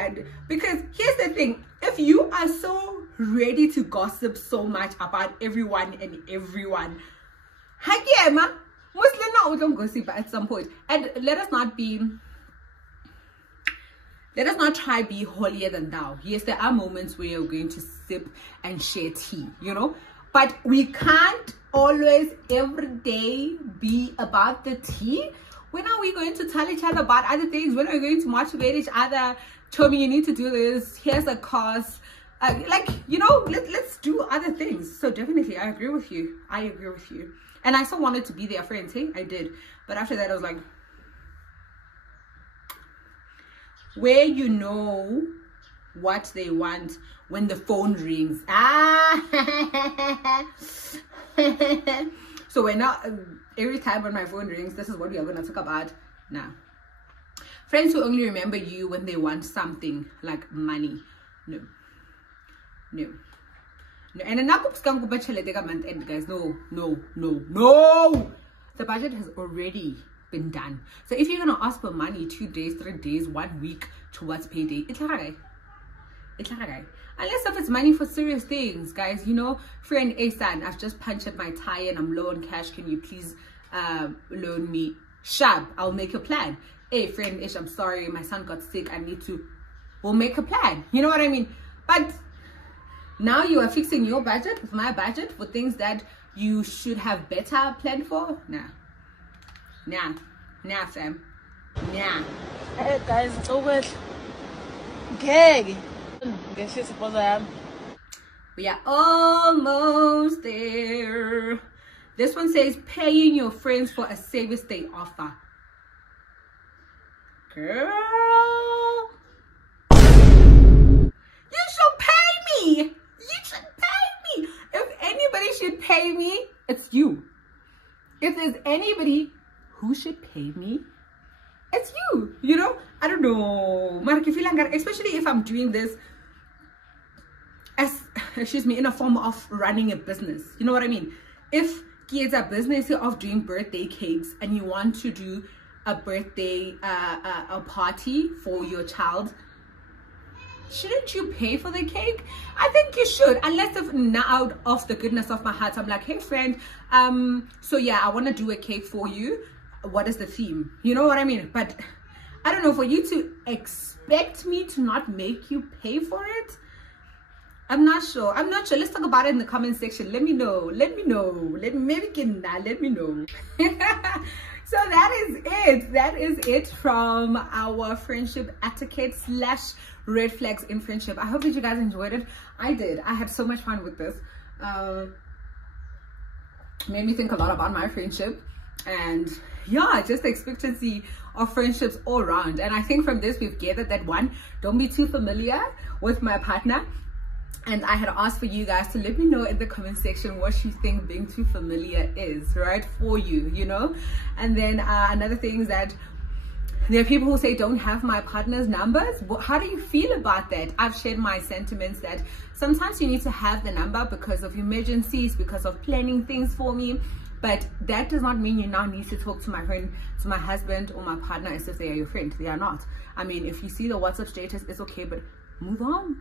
because here's the thing, if you are so ready to gossip so much about everyone and everyone, don't gossip at some point. And let us not try be holier than thou. Yes, there are moments where you're going to sip and share tea, you know, but we can't always every day be about the tea. When are we going to tell each other about other things? When are we going to motivate each other? Tommy, you need to do this. Here's a course. Like, you know, let's do other things. So definitely, I agree with you. I agree with you. And I still wanted to be their friend. Hey, I did. But after that, I was like, where you know what they want when the phone rings. So when now, every time when my phone rings, this is what we are going to talk about now. Friends who only remember you when they want something like money. No. No. No. And guys, no. The budget has already been done. So if you're going to ask for money 2 days, 3 days, 1 week towards payday, it's okay. It's okay. Unless if it's money for serious things, guys, you know, friend A-san, I've just punctured my tire and I'm low on cash. Can you please loan me Shab, I'll make a plan. Hey friend Ish, I'm sorry, my son got sick, we'll make a plan. You know what I mean? But now you are fixing your budget with my budget for things that you should have better planned for. Nah fam, nah. Hey guys, it's over. Okay, guess you're supposed to have. We are almost there. This one says paying your friends for a service they offer. Girl, you should pay me. You should pay me. If anybody should pay me, it's you. If there's anybody who should pay me, it's you. You know, I don't know, especially if I'm doing this as, excuse me, in a form of running a business. You know what I mean? If it's a business of doing birthday cakes and you want to do a birthday a party for your child, shouldn't you pay for the cake? I think you should, unless if now out of the goodness of my heart I'm like, hey friend, so yeah, I want to do a cake for you. What is the theme? You know what I mean? But I don't know, for you to expect me to not make you pay for it, I'm not sure. Let's talk about it in the comment section. Let me know. Let me know. Let me know. So that is it from our friendship etiquette / red flags in friendship. I hope that you guys enjoyed it. I did. I had so much fun with this. Made me think a lot about my friendship, and yeah, just the expectancy of friendships all around. And I think from this we've gathered that, one, don't be too familiar with my partner. And I had asked for you guys to let me know in the comment section what you think being too familiar is, right, for you, you know. And then another thing is that there are people who say don't have my partner's numbers. How do you feel about that? I've shared my sentiments that sometimes you need to have the number because of emergencies, because of planning things for me. But that does not mean you now need to talk to my friend, to my husband or my partner as if they are your friend. They are not. I mean, if you see the WhatsApp status, it's okay, but move on.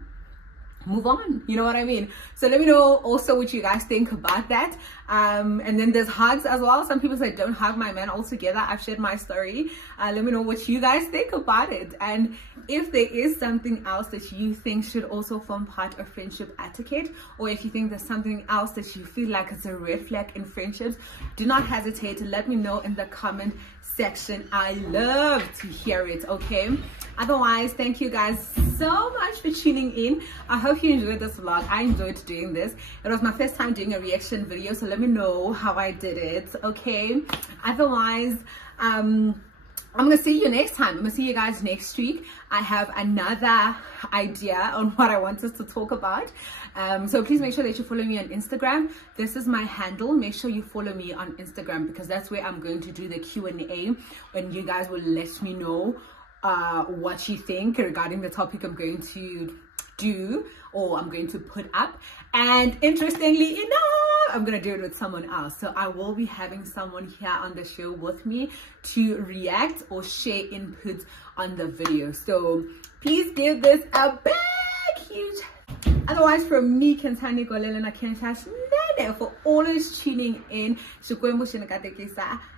You know what I mean? So let me know also what you guys think about that. And then there's hugs as well. Some people say don't hug my man altogether. I've shared my story. Let me know what you guys think about it, and if there is something else that you think should also form part of friendship etiquette, or if you think there's something else that you feel like is a red flag in friendships, do not hesitate to let me know in the comment section. I love to hear it. Okay, otherwise, thank you guys so much for tuning in. I hope you enjoyed this vlog. I enjoyed doing this. It was my first time doing a reaction video, so let me know how I did it. Okay, otherwise, I'm gonna see you next time. I'm gonna see you guys next week. I have another idea on what I want us to talk about. So please make sure that you follow me on Instagram. This is my handle. Make sure you follow me on Instagram, because that's where I'm going to do the Q&A, when you guys will let me know what you think regarding the topic I'm going to do, or I'm going to put up. And interestingly enough, I'm gonna do it with someone else. So I will be having someone here on the show with me to react or share input on the video. So please give this a big huge. Otherwise, from me, Kentani Golelena Kenshas, for always tuning in.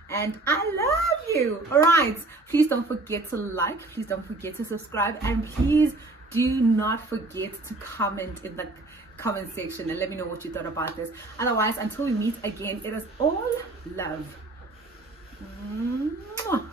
And I love you. All right, please don't forget to like, please don't forget to subscribe, and please do not forget to comment in the comment section and let me know what you thought about this. Otherwise, until we meet again, it is all love. Mwah.